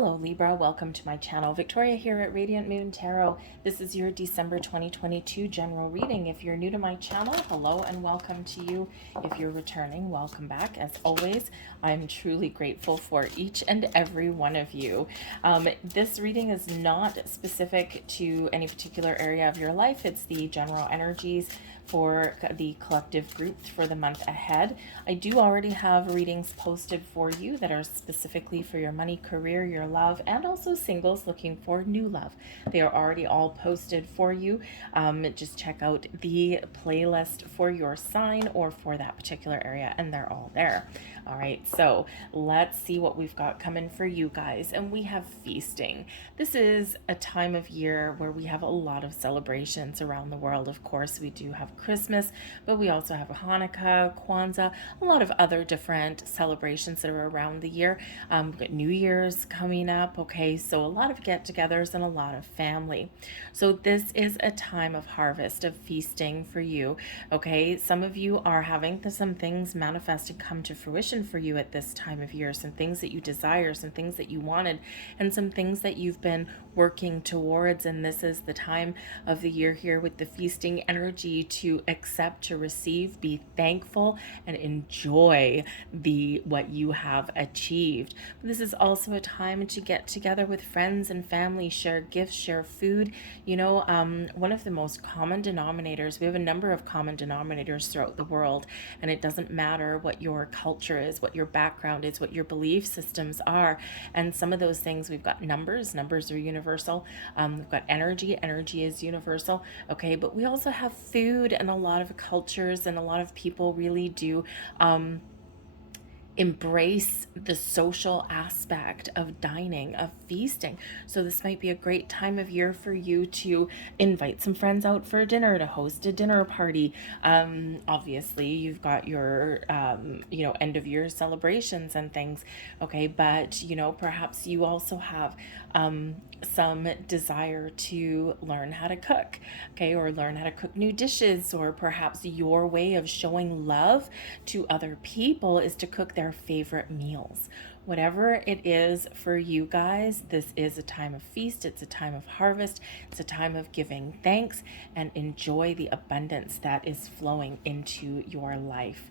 Hello Libra, welcome to my channel. Victoria here at Radiant Moon Tarot. This is your December 2022 general reading. If you're new to my channel, hello and welcome to you. If you're returning, welcome back. As always, I'm truly grateful for each and every one of you. This reading is not specific to any particular area of your life. It's the general energies for the collective group for the month ahead. I do already have readings posted for you that are specifically for your money, career, your love, and also singles looking for new love. They are already all posted for you. Just check out the playlist for your sign or for that particular area, and they're all there. All right, so let's see what we've got coming for you guys. And we have feasting. This is a time of year where we have a lot of celebrations around the world. Of course, we do have Christmas, but we also have Hanukkah, Kwanzaa, a lot of other different celebrations that are around the year. We've got New Year's coming up, okay? So a lot of get-togethers and a lot of family. So this is a time of harvest, of feasting for you, okay? Some of you are having some things manifest and come to fruition for you at this time of year, some things that you desire, some things that you wanted, and some things that you've been working towards. And this is the time of the year here with the feasting energy to accept, to receive, be thankful, and enjoy what you have achieved. But this is also a time to get together with friends and family, share gifts, share food. You know, one of the most common denominators, we have a number of common denominators throughout the world, and it doesn't matter what your culture is, what your background is, what your belief systems are. And some of those things, we've got numbers are universal. We've got energy is universal, okay? But we also have food, and a lot of cultures and a lot of people really do embrace the social aspect of dining, of feasting. So this might be a great time of year for you to invite some friends out for dinner, to host a dinner party. Obviously, you've got your, end of year celebrations and things, okay? But, perhaps you also have some desire to learn how to cook, okay? Or learn how to cook new dishes, or perhaps your way of showing love to other people is to cook their favorite meals. Whatever it is for you guys, this is a time of feast. It's a time of harvest. It's a time of giving thanks and enjoy the abundance that is flowing into your life.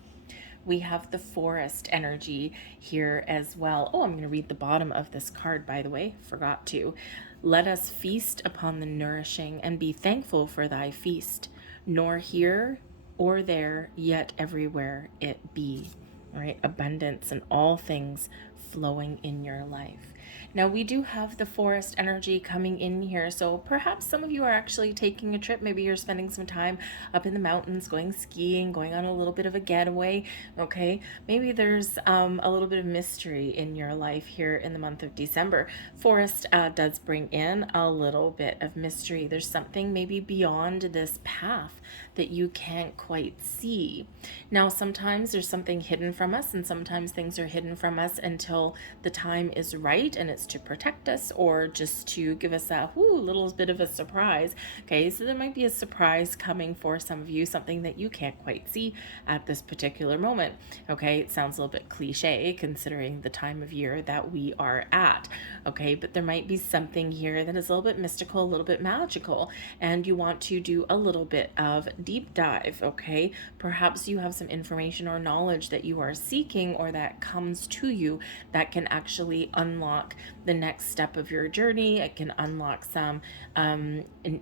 We have the forest energy here as well. Oh, I'm going to read the bottom of this card, by the way. Forgot to. Let us feast upon the nourishing and be thankful for thy feast, nor here or there, yet everywhere it be. All right, abundance and all things flowing in your life. Now we do have the forest energy coming in here, so perhaps some of you are actually taking a trip. Maybe you're spending some time up in the mountains, going skiing, going on a little bit of a getaway, okay? Maybe there's a little bit of mystery in your life here in the month of December. Forest does bring in a little bit of mystery. There's something maybe beyond this path that you can't quite see. Now, sometimes there's something hidden from us, and sometimes things are hidden from us until the time is right, and it's to protect us or just to give us a little bit of a surprise. Okay, so there might be a surprise coming for some of you, something that you can't quite see at this particular moment. Okay, it sounds a little bit cliche considering the time of year that we are at. Okay, but there might be something here that is a little bit mystical, a little bit magical, and you want to do a little bit of deep dive. Okay, perhaps you have some information or knowledge that you are seeking or that comes to you that can actually unlock the next step of your journey. It can unlock some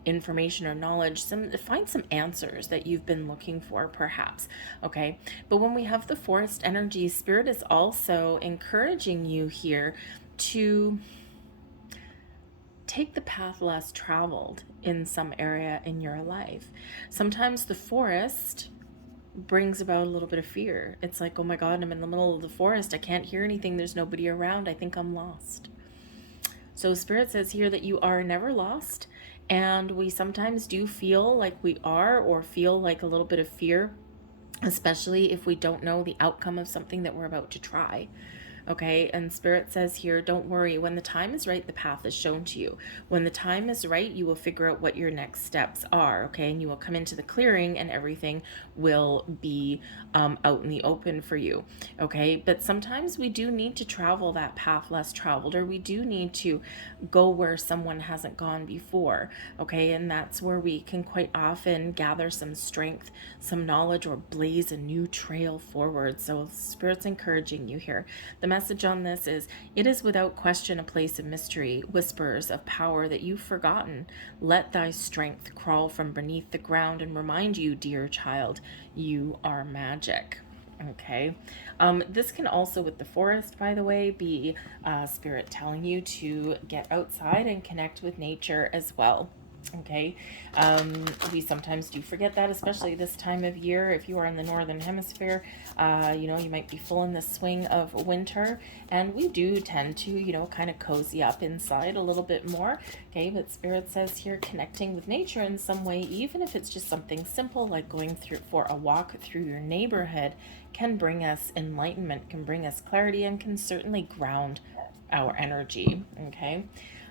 information or knowledge, find some answers that you've been looking for perhaps, okay? But when we have the forest energy, Spirit is also encouraging you here to take the path less traveled in some area in your life. Sometimes the forest brings about a little bit of fear. It's like, oh my God, I'm in the middle of the forest. I can't hear anything. There's nobody around. I think I'm lost. So Spirit says here that you are never lost. And we sometimes do feel like we are, or feel like a little bit of fear, especially if we don't know the outcome of something that we're about to try. Okay, and Spirit says here, don't worry. When the time is right, the path is shown to you. When the time is right, you will figure out what your next steps are. Okay, and you will come into the clearing and everything will be out in the open for you. Okay, but sometimes we do need to travel that path less traveled, or we do need to go where someone hasn't gone before. Okay, and that's where we can quite often gather some strength, some knowledge, or blaze a new trail forward. So Spirit's encouraging you here. The message on this is, it is without question a place of mystery, whispers of power that you've forgotten. Let thy strength crawl from beneath the ground and remind you, dear child, you are magic. Okay. This can also, with the forest, by the way, be Spirit telling you to get outside and connect with nature as well. Okay. We sometimes do forget that, especially this time of year. If you are in the northern hemisphere, you might be full in the swing of winter, and we do tend to, kind of cozy up inside a little bit more. Okay, but Spirit says here, connecting with nature in some way, even if it's just something simple like going through for a walk through your neighborhood, can bring us enlightenment, can bring us clarity, and can certainly ground our energy. Okay.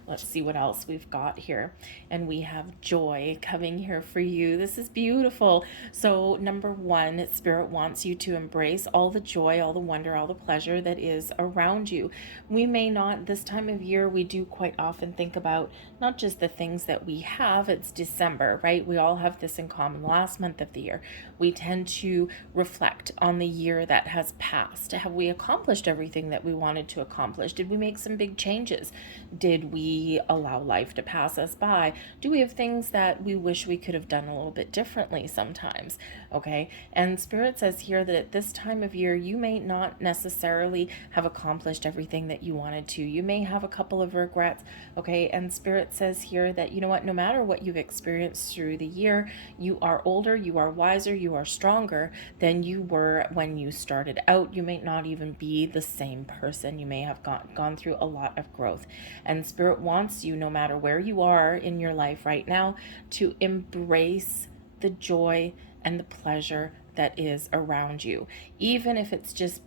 Let's see what else we've got here. And we have joy coming here for you. This is beautiful. So number one, Spirit wants you to embrace all the joy, all the wonder, all the pleasure that is around you. We may not, this time of year, we do quite often think about not just the things that we have. It's December, right? We all have this in common. Last month of the year, we tend to reflect on the year that has passed. Have we accomplished everything that we wanted to accomplish? Did we make some big changes? Did we allow life to pass us by? Do we have things that we wish we could have done a little bit differently sometimes? Okay. And Spirit says here that at this time of year, you may not necessarily have accomplished everything that you wanted to. You may have a couple of regrets. Okay. And Spirit says here that, you know what, no matter what you've experienced through the year, you are older, you are wiser, you are stronger than you were when you started out. You may not even be the same person. You may have gone through a lot of growth. And Spirit wants you, no matter where you are in your life right now, to embrace the joy and the pleasure that is around you, even if it's just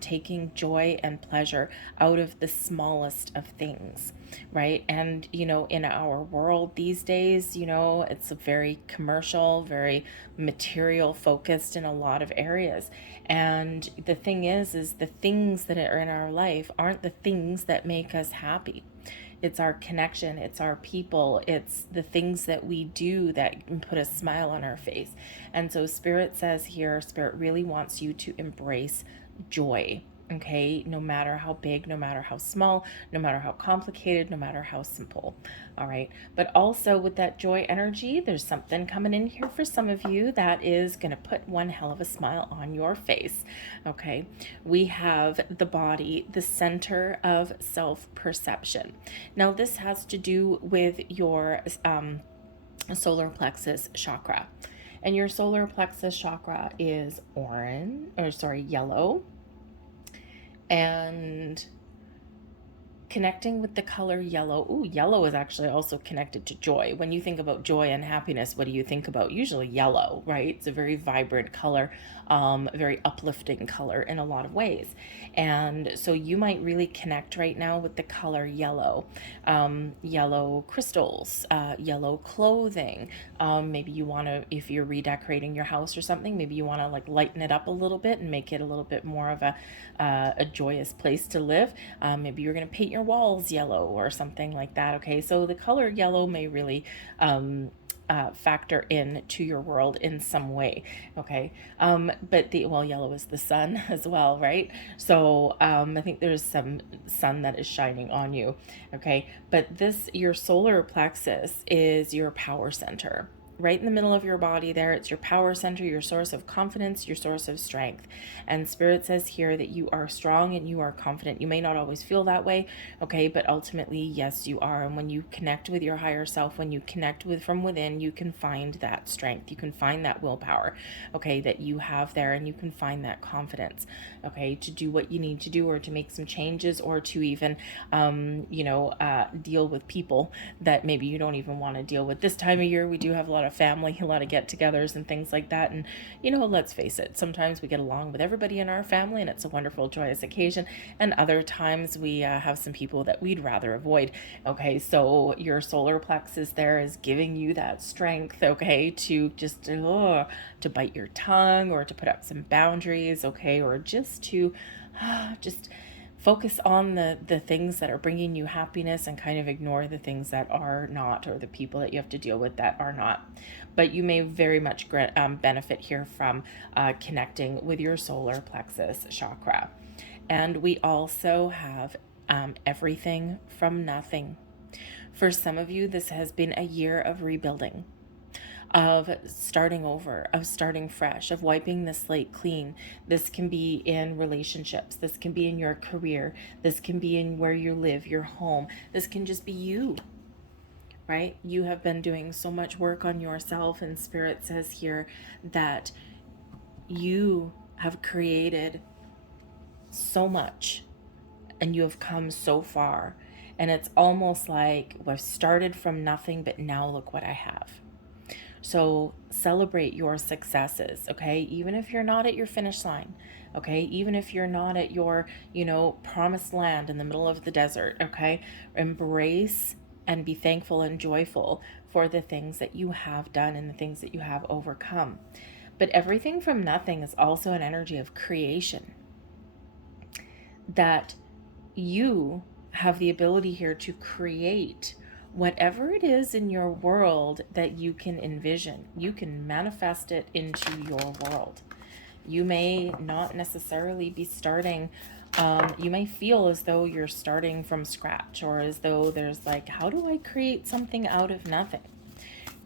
taking joy and pleasure out of the smallest of things, right? And in our world these days, it's a very commercial, very material focused in a lot of areas. And the thing is the things that are in our life aren't the things that make us happy. It's our connection, it's our people, it's the things that we do that can put a smile on our face. And so Spirit says here, Spirit really wants you to embrace joy. Okay, no matter how big, no matter how small, no matter how complicated, no matter how simple. All right, but also with that joy energy, there's something coming in here for some of you that is going to put one hell of a smile on your face. Okay, we have the body, the center of self-perception. Now, this has to do with your solar plexus chakra. And your solar plexus chakra is yellow. And connecting with the color yellow. Ooh, yellow is actually also connected to joy. When you think about joy and happiness, what do you think about? Usually yellow, right? It's a very vibrant color, very uplifting color in a lot of ways. And so you might really connect right now with the color yellow. Yellow crystals, yellow clothing. Maybe you want to, if you're redecorating your house or something, maybe you want to like lighten it up a little bit and make it a little bit more of a joyous place to live. Maybe you're going to paint your walls yellow or something like that. Okay, so the color yellow may really factor in to your world in some way. Okay, but yellow is the sun as well, right? So I think there's some sun that is shining on you. Okay, but your solar plexus is your power center. Right in the middle of your body there, it's your power center, your source of confidence, your source of strength. And Spirit says here that you are strong and you are confident. You may not always feel that way, okay, but ultimately, yes, you are. And when you connect with your higher self, when you connect with from within, you can find that strength. You can find that willpower, okay, that you have there, and you can find that confidence, okay, to do what you need to do, or to make some changes, or to even, deal with people that maybe you don't even want to deal with. This time of year, we do have a lot lot of family, a lot of get-togethers and things like that. And, let's face it, sometimes we get along with everybody in our family and it's a wonderful, joyous occasion. And other times we have some people that we'd rather avoid. Okay, so your solar plexus there is giving you that strength, okay, to just to bite your tongue, or to put up some boundaries, okay, or just to just focus on the things that are bringing you happiness and kind of ignore the things that are not, or the people that you have to deal with that are not. But you may very much benefit here from connecting with your solar plexus chakra. And we also have everything from nothing. For some of you, this has been a year of rebuilding, of starting over, of starting fresh, of wiping the slate clean. This can be in relationships. This can be in your career. This can be in where you live, your home. This can just be you, right? You have been doing so much work on yourself, and Spirit says here that you have created so much and you have come so far. And it's almost like we've started from nothing, but now look what I have. So celebrate your successes, okay? Even if you're not at your finish line, okay? Even if you're not at your, promised land in the middle of the desert, okay? Embrace and be thankful and joyful for the things that you have done and the things that you have overcome. But everything from nothing is also an energy of creation, that you have the ability here to create whatever it is in your world that you can envision. You can manifest it into your world. You may not necessarily be starting, you may feel as though you're starting from scratch, or as though there's like, how do I create something out of nothing?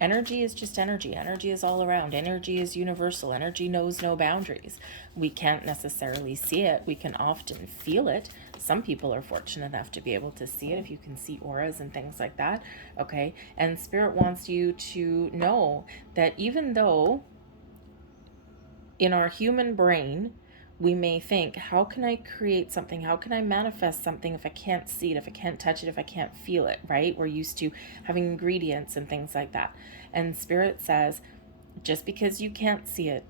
Energy is just energy. Energy is all around. Energy is universal. Energy knows no boundaries. We can't necessarily see it. We can often feel it. Some people are fortunate enough to be able to see it, if you can see auras and things like that, okay? And Spirit wants you to know that even though in our human brain, we may think, how can I create something? How can I manifest something if I can't see it, if I can't touch it, if I can't feel it, right? We're used to having ingredients and things like that. And Spirit says, just because you can't see it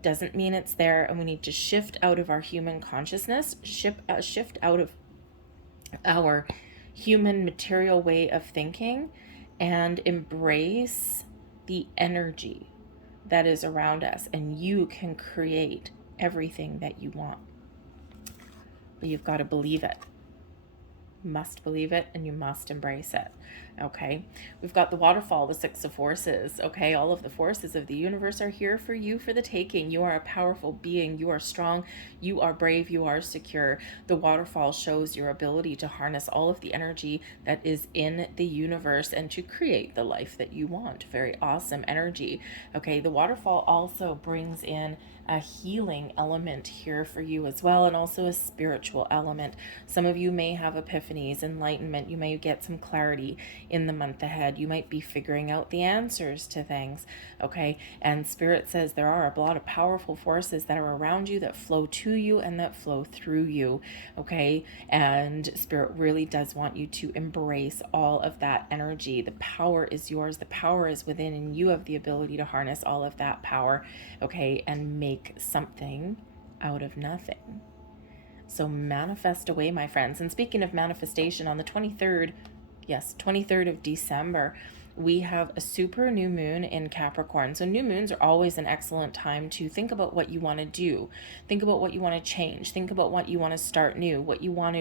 doesn't mean it's there. And we need to shift out of our human consciousness, shift out of our human material way of thinking, and embrace the energy that is around us. And you can create everything that you want, but you've got to believe it. Must believe it, and you must embrace it. Okay, we've got the waterfall, the Six of Forces. Okay, all of the forces of the universe are here for you for the taking. You are a powerful being. You are strong. You are brave. You are secure. The waterfall shows your ability to harness all of the energy that is in the universe and to create the life that you want. Very awesome energy. Okay, the waterfall also brings in a healing element here for you as well, and also a spiritual element. Some of you may have epiphanies, enlightenment. You may get some clarity in the month ahead. You might be figuring out the answers to things, okay? And Spirit says there are a lot of powerful forces that are around you, that flow to you and that flow through you, okay? And Spirit really does want you to embrace all of that energy. The power is yours. The power is within, and you have the ability to harness all of that power, okay, and make something out of nothing. So manifest away, my friends. And speaking of manifestation, on the 23rd of December, we have a super new moon in Capricorn. So new moons are always an excellent time to think about what you want to do. Think about what you want to change. Think about what you want to start new, what you want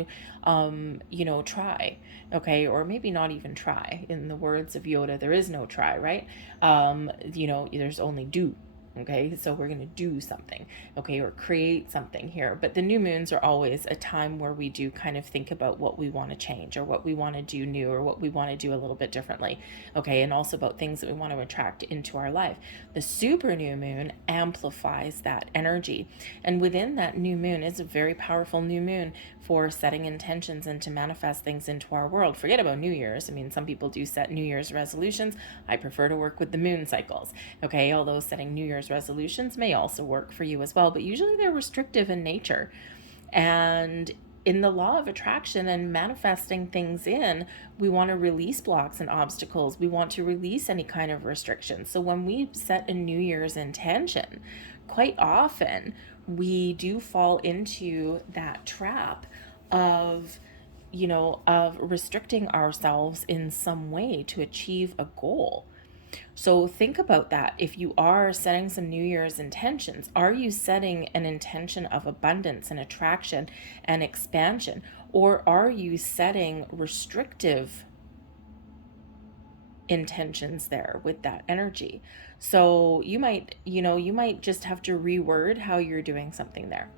to, try. Okay. Or maybe not even try. In the words of Yoda, there is no try, right? There's only do. Okay, so we're going to do something, okay, or create something here. But the new moons are always a time where we do kind of think about what we want to change, or what we want to do new, or what we want to do a little bit differently, okay, and also about things that we want to attract into our life. The super new moon amplifies that energy, and within that new moon is a very powerful new moon for setting intentions and to manifest things into our world. Forget about New Year's. I mean, some people do set New Year's resolutions. I prefer to work with the moon cycles, okay, although setting New Year's resolutions may also work for you as well, but usually they're restrictive in nature. And in the law of attraction and manifesting things in, we want to release blocks and obstacles. We want to release any kind of restrictions. So when we set a New Year's intention, quite often we do fall into that trap of, of restricting ourselves in some way to achieve a goal. So think about that. If you are setting some New Year's intentions, are you setting an intention of abundance and attraction and expansion? Or are you setting restrictive intentions there with that energy? So you might just have to reword how you're doing something there.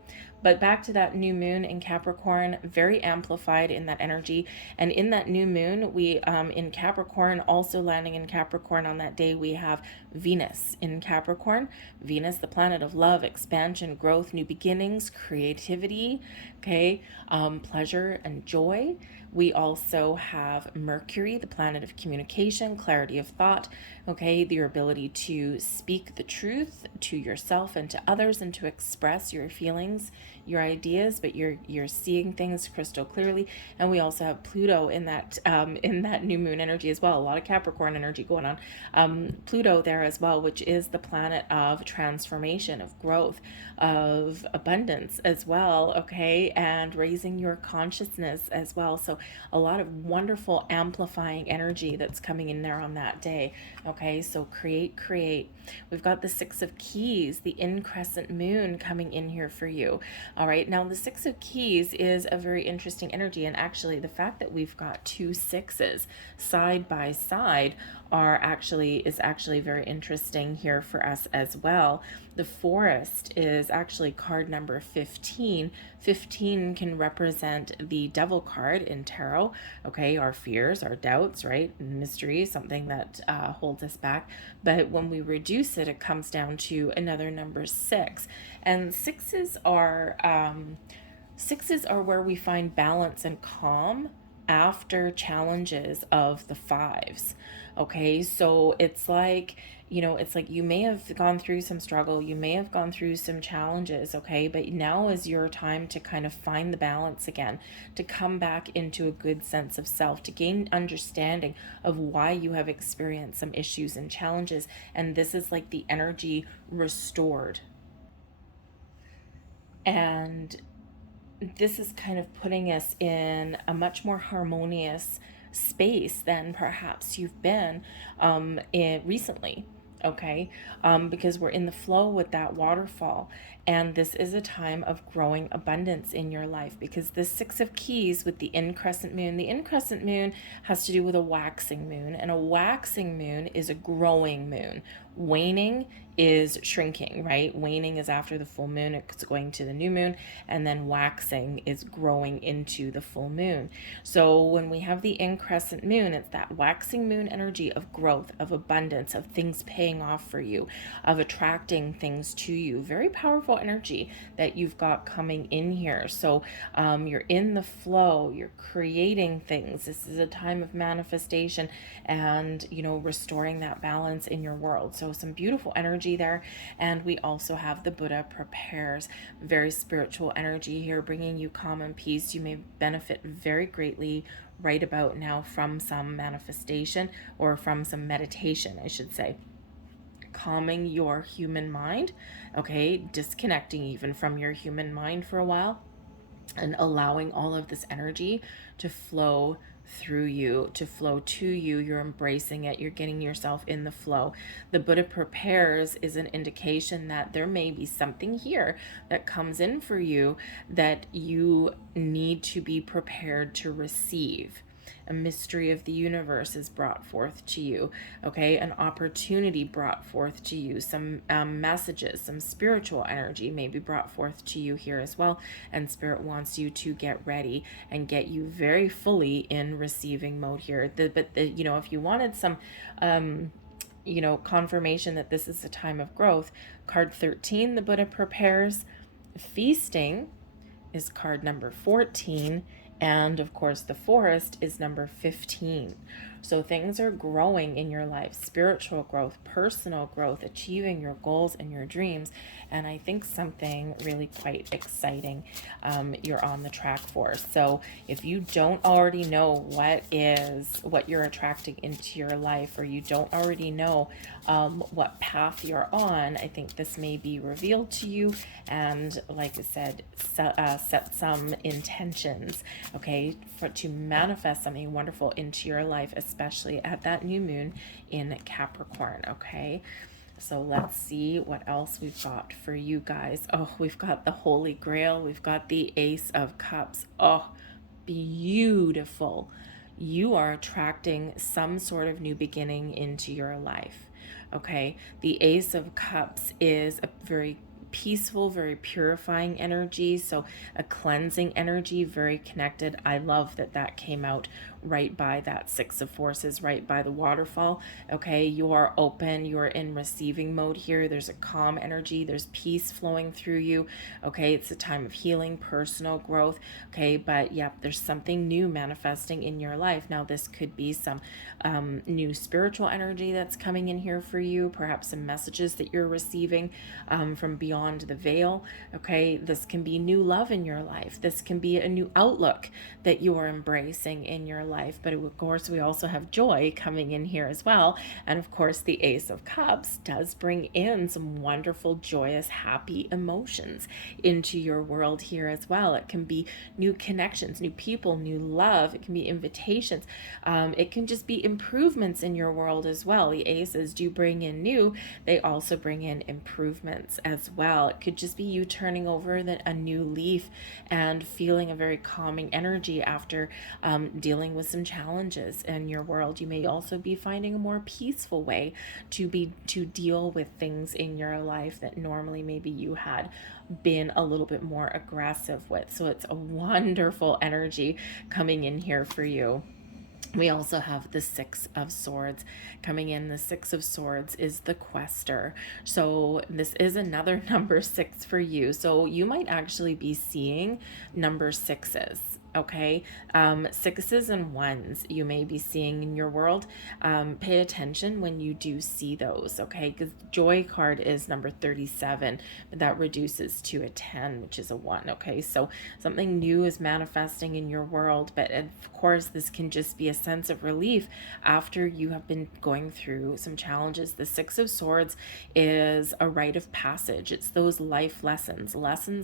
But back to that new moon in Capricorn, very amplified in that energy. And in that new moon, we in Capricorn, also landing in Capricorn on that day, we have Venus in Capricorn. Venus, the planet of love, expansion, growth, new beginnings, creativity, okay, pleasure and joy. We also have Mercury, the planet of communication, clarity of thought, okay, your ability to speak the truth to yourself and to others and to express your feelings, your ideas, but you're seeing things crystal clearly. And we also have Pluto in that new moon energy as well. A lot of Capricorn energy going on. Pluto there as well, which is the planet of transformation, of growth, of abundance as well, okay, and raising your consciousness as well. So a lot of wonderful amplifying energy that's coming in there on that day, okay. So create. We've got the Six of Keys, the increscent moon coming in here for you. All right, now the Six of Keys is a very interesting energy, and actually the fact that we've got two sixes side by side is actually very interesting here for us as well. The Forest is actually card number 15. 15 can represent the Devil card in tarot, okay, our fears, our doubts, right, mystery, something that holds us back. But when we reduce it, it comes down to another number 6, and sixes are where we find balance and calm after challenges of the fives. Okay, so it's like you may have gone through some struggle, you may have gone through some challenges, okay, but now is your time to kind of find the balance again, to come back into a good sense of self, to gain understanding of why you have experienced some issues and challenges. And this is like the energy restored. And this is kind of putting us in a much more harmonious space than perhaps you've been recently, okay, because we're in the flow with that waterfall. And this is a time of growing abundance in your life, because this Six of Keys with the increscent moon has to do with a waxing moon, and a waxing moon is a growing moon. Waning is shrinking, right? Waning is after the full moon, it's going to the new moon, and then waxing is growing into the full moon. So when we have the increscent moon, it's that waxing moon energy of growth, of abundance, of things paying off for you, of attracting things to you. Very powerful energy that you've got coming in here. So you're in the flow, you're creating things. This is a time of manifestation and, restoring that balance in your world. So some beautiful energy there. And we also have the Buddha prepares, very spiritual energy here, bringing you calm and peace. You may benefit very greatly right about now from some manifestation, or from some meditation, I should say. Calming your human mind, okay, disconnecting even from your human mind for a while, and allowing all of this energy to flow through you, to flow to you. You're embracing it, you're getting yourself in the flow. The Buddha prepares is an indication that there may be something here that comes in for you that you need to be prepared to receive. A mystery of the universe is brought forth to you, okay, an opportunity brought forth to you, some messages, some spiritual energy may be brought forth to you here as well. And Spirit wants you to get ready and get you very fully in receiving mode here. If you wanted some confirmation that this is a time of growth, card 13, the Buddha prepares. Feasting is card number 14, and of course the Forest is number 15. So things are growing in your life, spiritual growth, personal growth, achieving your goals and your dreams. And I think something really quite exciting you're on the track for. So if you don't already know what you're attracting into your life, or you don't already know what path you're on, I think this may be revealed to you. And like I said, set some intentions, okay, to manifest something wonderful into your life, especially at that new moon in Capricorn, okay? So let's see what else we've got for you guys. Oh, we've got the Holy Grail. We've got the Ace of Cups. Oh, beautiful. You are attracting some sort of new beginning into your life. Okay. The Ace of Cups is a very peaceful, very purifying energy. So a cleansing energy, very connected. I love that that came out right by that Six of Forces, right by the waterfall. Okay, you are open, you are in receiving mode here. There's a calm energy, there's peace flowing through you. Okay, it's a time of healing, personal growth. Okay, but yep, there's something new manifesting in your life. Now, this could be some new spiritual energy that's coming in here for you, perhaps some messages that you're receiving from beyond the veil. Okay, this can be new love in your life. This can be a new outlook that you are embracing in your life. But of course, we also have joy coming in here as well. And of course, the Ace of Cups does bring in some wonderful, joyous, happy emotions into your world here as well. It can be new connections, new people, new love. It can be invitations. It can just be improvements in your world as well. The aces do bring in new, they also bring in improvements as well. It could just be you turning over a new leaf and feeling a very calming energy after dealing with some challenges in your world. You may also be finding a more peaceful way to deal with things in your life that normally maybe you had been a little bit more aggressive with. So it's a wonderful energy coming in here for you. We also have the Six of Swords coming in. The Six of Swords is the quester. So this is another number 6 for you. So you might actually be seeing number 6s. Okay, 6s and 1s you may be seeing in your world. Pay attention when you do see those, okay? Because joy card is number 37, but that reduces to a 10, which is a 1, okay? So something new is manifesting in your world, but of course, this can just be a sense of relief after you have been going through some challenges. The Six of Swords is a rite of passage. It's those life lessons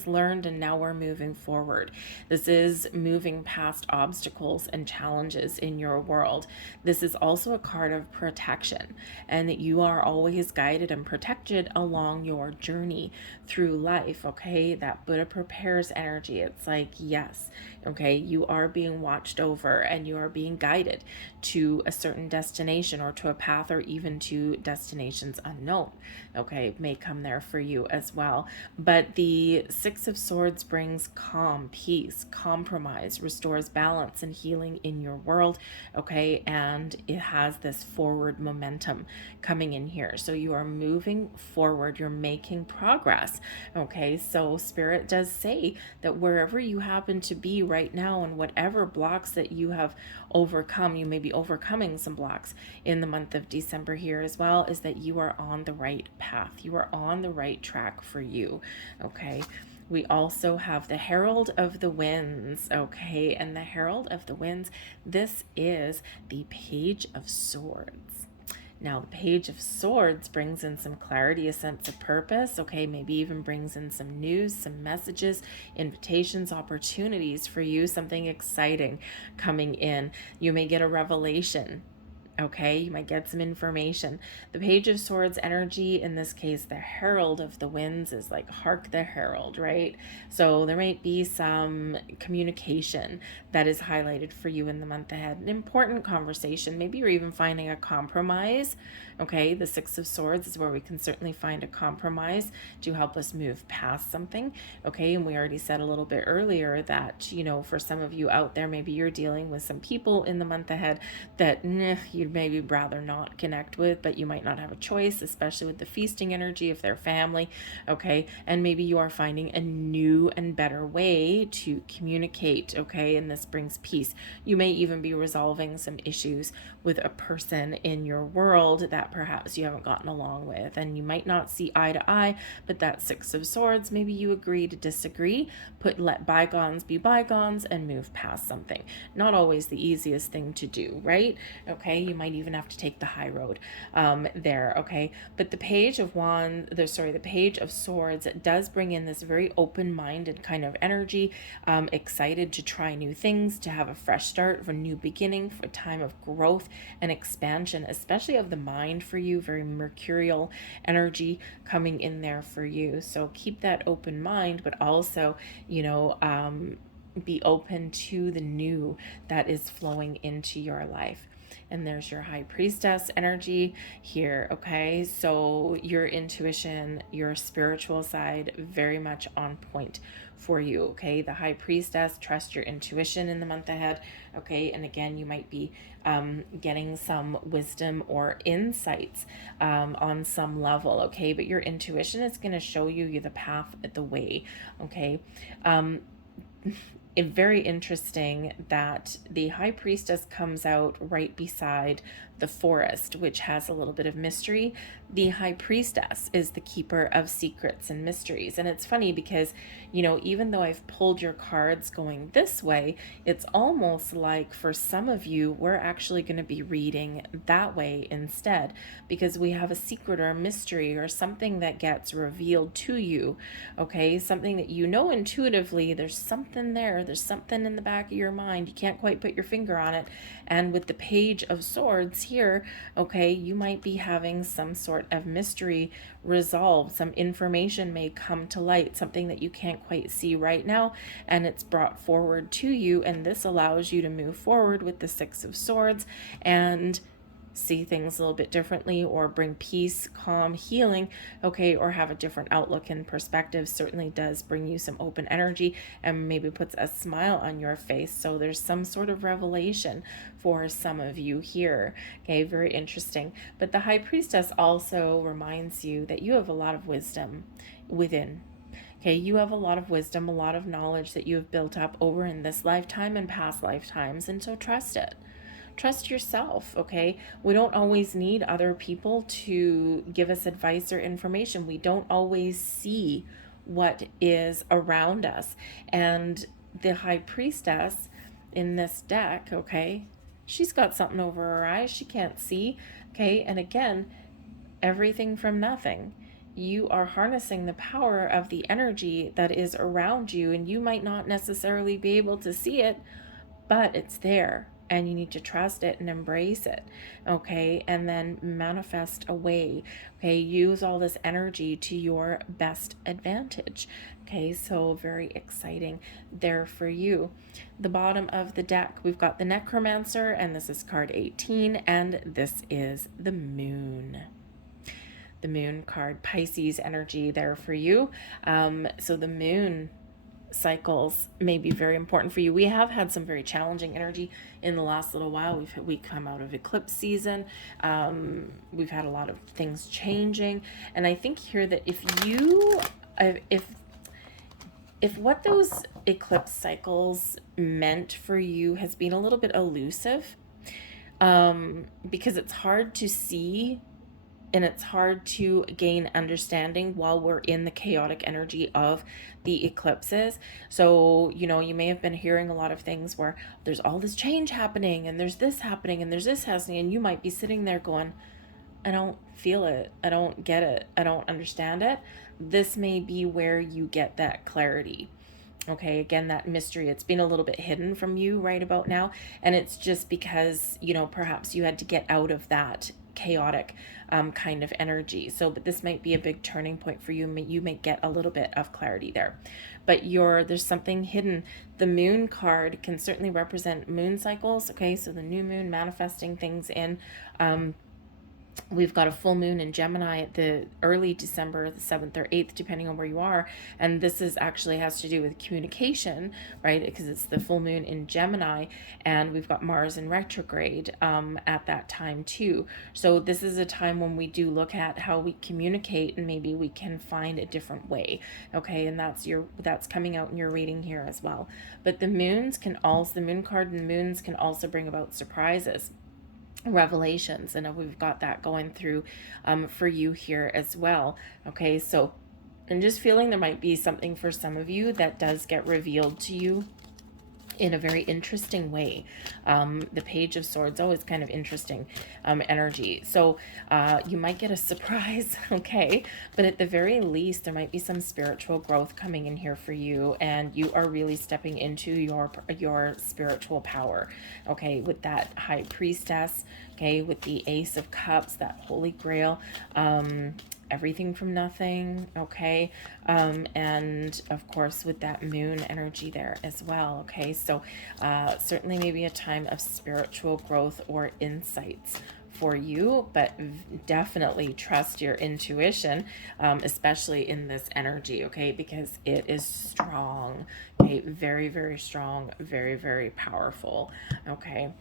learned, and now we're moving forward. This is moving past obstacles and challenges in your world. This is also a card of protection, and that you are always guided and protected along your journey through life, okay? That Buddha prepares energy. It's like, yes, okay, you are being watched over and you are being guided to a certain destination, or to a path, or even to destinations unknown, okay? May come there for you as well. But the Six of Swords brings calm, peace, compromise, restores balance and healing in your world, okay? And it has this forward momentum coming in here. So you are moving forward, you're making progress, okay? So Spirit does say that wherever you happen to be right now, and whatever blocks that you have overcome, you may be overcoming some blocks in the month of December here as well, is that you are on the right path. You are on the right track for you, okay? We also have the Herald of the Winds, okay? And the Herald of the Winds, this is the Page of Swords. Now, the Page of Swords brings in some clarity, a sense of purpose, okay? Maybe even brings in some news, some messages, invitations, opportunities for you, something exciting coming in. You may get a revelation, okay? You might get some information. The Page of Swords energy, in this case, the Herald of the Winds, is like, hark the herald, right? So there might be some communication that is highlighted for you in the month ahead. An important conversation. Maybe you're even finding a compromise, okay? The Six of Swords is where we can certainly find a compromise to help us move past something, okay? And we already said a little bit earlier that, you know, for some of you out there, maybe you're dealing with some people in the month ahead that you you'd maybe rather not connect with, but you might not have a choice, especially with the feasting energy if they're family, okay? And maybe you are finding a new and better way to communicate, okay? And this brings peace. You may even be resolving some issues with a person in your world that perhaps you haven't gotten along with, and you might not see eye to eye, but that Six of Swords, maybe you agree to disagree, let bygones be bygones and move past something. Not always the easiest thing to do, right? Okay, you might even have to take the high road there, okay? But the Page of the Page of Swords does bring in this very open-minded kind of energy, excited to try new things, to have a fresh start, for a new beginning, for a time of growth and expansion, especially of the mind for you, very mercurial energy coming in there for you. So keep that open mind, but also, be open to the new that is flowing into your life. And there's your High Priestess energy here, okay? So your intuition, your spiritual side, very much on point for you, okay? The High Priestess, trust your intuition in the month ahead, okay? And again, you might be getting some wisdom or insights on some level, okay? But your intuition is going to show you the path, the way, okay? It's very interesting that the High Priestess comes out right beside the Forest, which has a little bit of mystery. The High Priestess is the keeper of secrets and mysteries. And it's funny because, even though I've pulled your cards going this way, it's almost like for some of you, we're actually going to be reading that way instead, because we have a secret or a mystery or something that gets revealed to you, okay? Something that intuitively, there's something there. There's something in the back of your mind. You can't quite put your finger on it. And with the Page of Swords here, okay, you might be having some sort of mystery resolved. Some information may come to light, something that you can't quite see right now, and it's brought forward to you. And this allows you to move forward with the Six of Swords and see things a little bit differently, or bring peace, calm, healing, okay, or have a different outlook and perspective. Certainly does bring you some open energy and maybe puts a smile on your face. So there's some sort of revelation for some of you here, okay? Very interesting. But the High Priestess also reminds you that you have a lot of wisdom within. Okay, you have a lot of wisdom, a lot of knowledge that you have built up over in this lifetime and past lifetimes, and so trust it. Trust yourself, okay? We don't always need other people to give us advice or information. We don't always see what is around us. And the High Priestess in this deck, okay, she's got something over her eyes she can't see, okay? And again, everything from nothing. You are harnessing the power of the energy that is around you, and you might not necessarily be able to see it, but it's there. And you need to trust it and embrace it, okay? And then manifest a way, okay? Use all this energy to your best advantage, okay? So very exciting there for you. The bottom of the deck, we've got the Necromancer, and this is card 18, and this is the Moon. The Moon card, Pisces energy there for you. So the Moon cycles may be very important for you. We have had some very challenging energy in the last little while. We've come out of eclipse season. We've had a lot of things changing, and I think here that if what those eclipse cycles meant for you has been a little bit elusive, because it's hard to see and it's hard to gain understanding while we're in the chaotic energy of the eclipses. So, you may have been hearing a lot of things where there's all this change happening, and there's this happening, and there's this happening, and you might be sitting there going, I don't feel it, I don't get it, I don't understand it. This may be where you get that clarity. Okay, again, that mystery, it's been a little bit hidden from you right about now, and it's just because, perhaps you had to get out of that chaotic kind of energy. So, but this might be a big turning point for you. You may get a little bit of clarity there, but there's something hidden. The Moon card can certainly represent moon cycles. Okay, so the new moon manifesting things in We've got a full moon in Gemini at the early December, the 7th or 8th, depending on where you are. And this is actually has to do with communication, right? Because it's the full moon in Gemini, and we've got Mars in retrograde at that time too. So this is a time when we do look at how we communicate, and maybe we can find a different way. Okay, and that's coming out in your reading here as well. But the moon card and moons can also bring about surprises, revelations, and we've got that going through for you here as well. Okay, so I'm just feeling there might be something for some of you that does get revealed to you in a very interesting way. The Page of Swords, always kind of interesting energy. So you might get a surprise, okay? But at the very least, there might be some spiritual growth coming in here for you, and you are really stepping into your spiritual power, okay? With that High Priestess, okay? With the Ace of Cups, that Holy Grail. Everything from nothing, okay? And of course with that moon energy there as well, okay? So certainly maybe a time of spiritual growth or insights for you, but definitely trust your intuition, especially in this energy, okay? Because it is strong, okay? Very, very strong, very, very powerful, okay?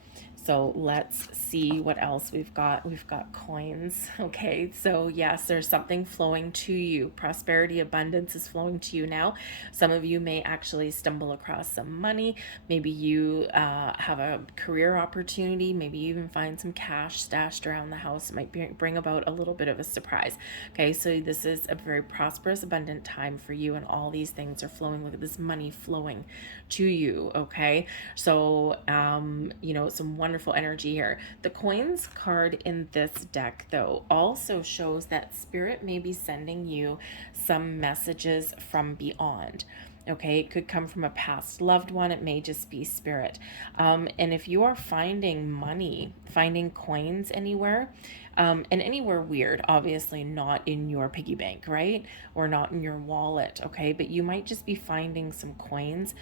So let's see what else we've got. We've got coins. Okay, so yes, there's something flowing to you. Prosperity, abundance is flowing to you now. Some of you may actually stumble across some money. Maybe you have a career opportunity. Maybe you even find some cash stashed around the house. It might bring about a little bit of a surprise. Okay, so this is a very prosperous, abundant time for you, and all these things are flowing. Look at this money flowing to you. Okay, so some wonderful energy here. The coins card in this deck, though, also shows that spirit may be sending you some messages from beyond. Okay, it could come from a past loved one. It may just be spirit. And if you are finding money, finding coins anywhere, and anywhere weird, obviously not in your piggy bank, right? Or not in your wallet, okay? But you might just be finding some coins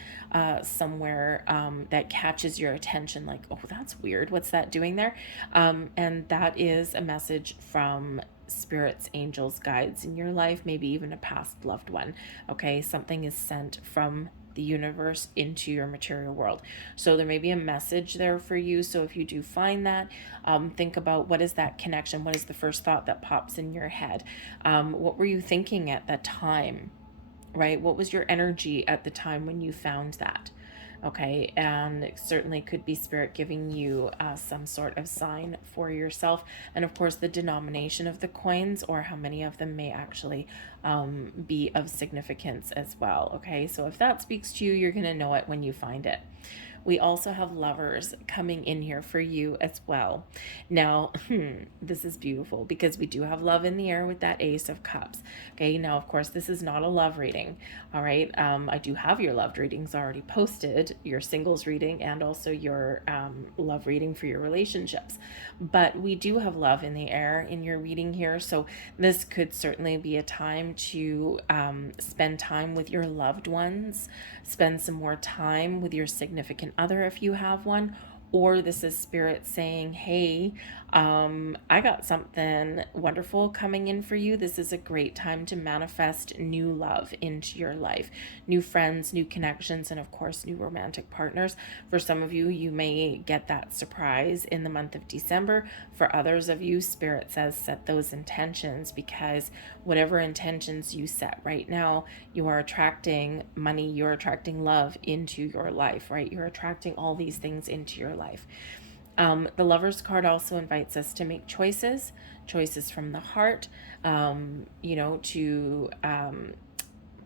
somewhere that catches your attention, like, oh, that's weird. What's that doing there? And that is a message from spirits, angels, guides in your life, maybe even a past loved one. Okay, something is sent from the universe into your material world. So there may be a message there for you. So if you do find that, think about, what is that connection? What is the first thought that pops in your head? What were you thinking at that time, right? What was your energy at the time when you found that? Okay, and it certainly could be spirit giving you some sort of sign for yourself. And of course, the denomination of the coins, or how many of them, may actually be of significance as well. Okay, so if that speaks to you, you're going to know it when you find it. We also have Lovers coming in here for you as well. Now, this is beautiful because we do have love in the air with that Ace of Cups. Okay, now, of course, this is not a love reading. All right, I do have your love readings already posted, your singles reading and also your love reading for your relationships. But we do have love in the air in your reading here. So this could certainly be a time to spend time with your loved ones, spend some more time with your significant other if you have one, or this is spirit saying, hey, I got something wonderful coming in for you. This is a great time to manifest new love into your life, new friends, new connections, and of course, new romantic partners. For some of you, you may get that surprise in the month of December. For others of you, spirit says set those intentions, because whatever intentions you set right now, you are attracting money, you're attracting love into your life, right? You're attracting all these things into your life. The Lovers card also invites us to make choices from the heart, to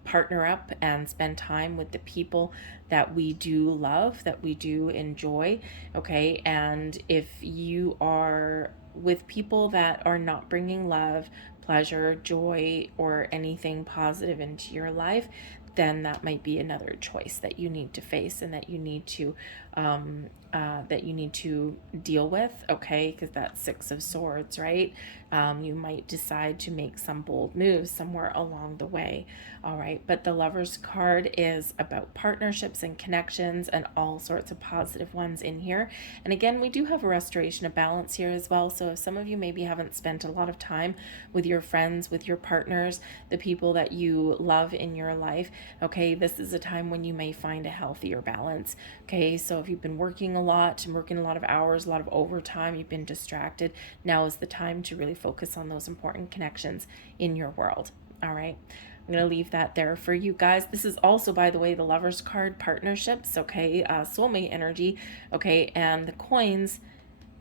partner up and spend time with the people that we do love, that we do enjoy. Okay, and if you are with people that are not bringing love, pleasure, joy, or anything positive into your life, then that might be another choice that you need to face and that you need to deal with, okay? Because that's Six of Swords, right? You might decide to make some bold moves somewhere along the way, all right? But the Lover's card is about partnerships and connections and all sorts of positive ones in here. And again, we do have a restoration of balance here as well. So if some of you maybe haven't spent a lot of time with your friends, with your partners, the people that you love in your life, okay, this is a time when you may find a healthier balance, okay? So if you've been working a lot of hours, a lot of overtime, you've been distracted, now is the time to really focus on those important connections in your world, all right? I'm going to leave that there for you guys. This is also, by the way, the Lover's card, partnerships, okay, soulmate energy, okay, and the coins.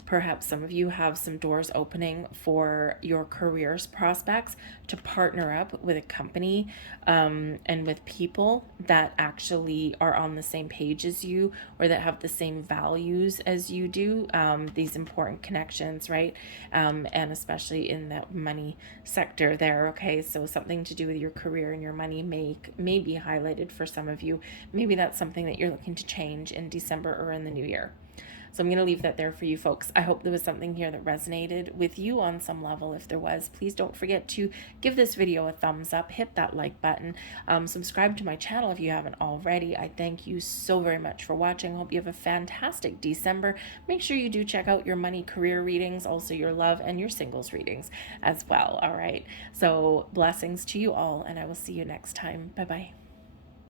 Perhaps some of you have some doors opening for your careers prospects to partner up with a company and with people that actually are on the same page as you or that have the same values as you do, these important connections, right? And especially in that money sector there, okay? So something to do with your career and your money may be highlighted for some of you. Maybe that's something that you're looking to change in December or in the new year. So I'm going to leave that there for you folks. I hope there was something here that resonated with you on some level. If there was, please don't forget to give this video a thumbs up, hit that like button, subscribe to my channel if you haven't already. I thank you so very much for watching. I hope you have a fantastic December. Make sure you do check out your money career readings, also your love and your singles readings as well. All right. So blessings to you all, and I will see you next time. Bye-bye.